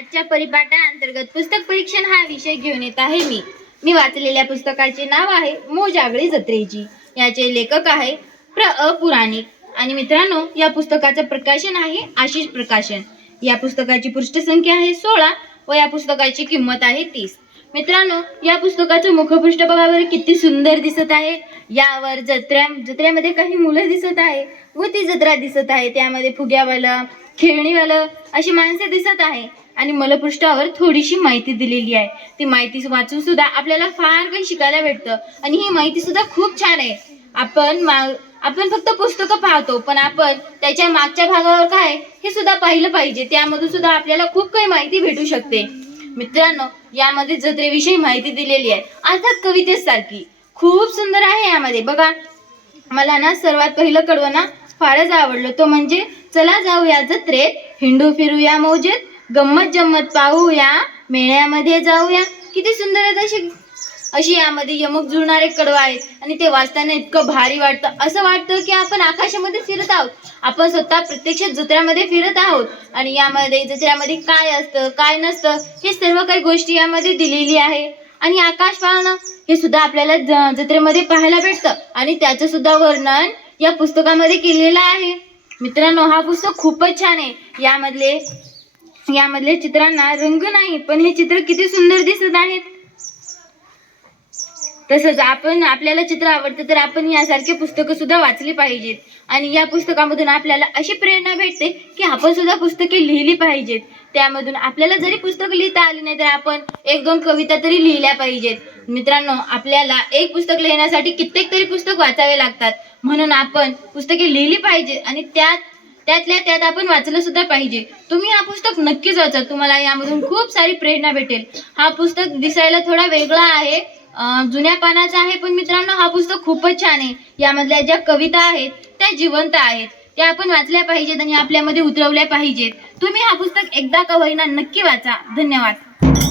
आजच्या परिपाठाअंतर्गत पुस्तक परीक्षण हा विषय घेऊन येत आहे मी वाचलेल्या पुस्तकाचे नाव आहे मोजागळी जत्रेची। याचे लेखक आहे पुराणिक। आणि मित्रांनो, या पुस्तकाचं प्रकाशन आहे आशिष प्रकाशन। या पुस्तकाची पृष्ठसंख्या आहे 16 व या पुस्तकाची किंमत आहे 30। मित्रांनो, या पुस्तकाचं मुखपृष्ठ बघा बरं, किती सुंदर दिसत आहे। यावर जत्रेमध्ये काही मुलं दिसत आहे व ती जत्रा दिसत आहे। त्यामध्ये फुग्यावालं, खेळणीवालं अशी माणसे दिसत आहे आणि मलपृष्ठावर थोडीशी माहिती दिलेली आहे। ती माहिती वाचून सुद्धा आपल्याला फार काही शिकायला भेटतं आणि ही माहिती सुद्धा खूप छान आहे। आपण फक्त पुस्तकं पाहतो, पण आपण त्याच्या मागच्या भागावर काय हे सुद्धा पाहिलं पाहिजे। त्यामधून सुद्धा आपल्याला खूप काही माहिती भेटू शकते। मित्रांनो, यामध्ये जत्रेविषयी माहिती दिलेली आहे, अर्थात कवितेसारखी खूप सुंदर आहे। यामध्ये बघा, मला ना सर्वात पहिलं कडवं ना फारच आवडलं, तो म्हणजे चला जाऊया जत्रेत, हिंडू फिरूया मौजेत, गंमत जम्मत पाहूया, मेळ्यामध्ये जाऊया। किती सुंदर आहे अशी यामध्ये यमक जुळणारे कडवं आहेत आणि ते वाचताना इतकं भारी वाटतं। असं वाटतं की आपण आकाशामध्ये फिरत आहोत, आपण स्वतः प्रत्यक्ष जत्रेमध्ये फिरत आहोत आणि यामध्ये जत्रेमध्ये काय असतं काय नसतं हे सर्व काही गोष्टी यामध्ये दिलेली आहे। आणि आकाश पाहणं हे सुद्धा आपल्याला जत्रेमध्ये पाहायला भेटतं आणि त्याचं सुद्धा वर्णन या पुस्तकामध्ये केलेलं आहे। मित्रांनो, हा पुस्तक खूपच छान आहे। यामधले चित्रांना रंग नाही, पण हे चित्र किती सुंदर दिसत आहेत। तसंच आपल्याला चित्र आवडतं तर आपण यासारखे पुस्तकं सुद्धा वाचली पाहिजेत आणि या पुस्तकामधून आपल्याला अशी प्रेरणा भेटते की आपण सुद्धा पुस्तके लिहिली पाहिजेत। त्यामधून आपल्याला जरी पुस्तक लिहिता आली नाही तर आपण 1-2 कविता तरी लिहिल्या पाहिजेत। मित्रांनो, आपल्याला एक पुस्तक लिहिण्यासाठी कित्येक तरी पुस्तक वाचावे लागतात, म्हणून आपण पुस्तके लिहिली पाहिजेत आणि त्यातल्या त्यात आपण वाचलं सुद्धा पाहिजे। तुम्ही हा पुस्तक नक्कीच वाचा, तुम्हाला यामधून खूप सारी प्रेरणा भेटेल। हा पुस्तक दिसायला थोडा वेगळा आहे, जुन्या पानाचा आहे, पण मित्रांनो हा पुस्तक खूपच छान आहे। यामधल्या ज्या कविता आहेत त्या जिवंत आहेत, त्या आपण वाचल्या पाहिजेत आणि आपल्यामध्ये उतरवल्या पाहिजेत। तुम्ही हा पुस्तक एकदा का होईना नक्की वाचा। धन्यवाद।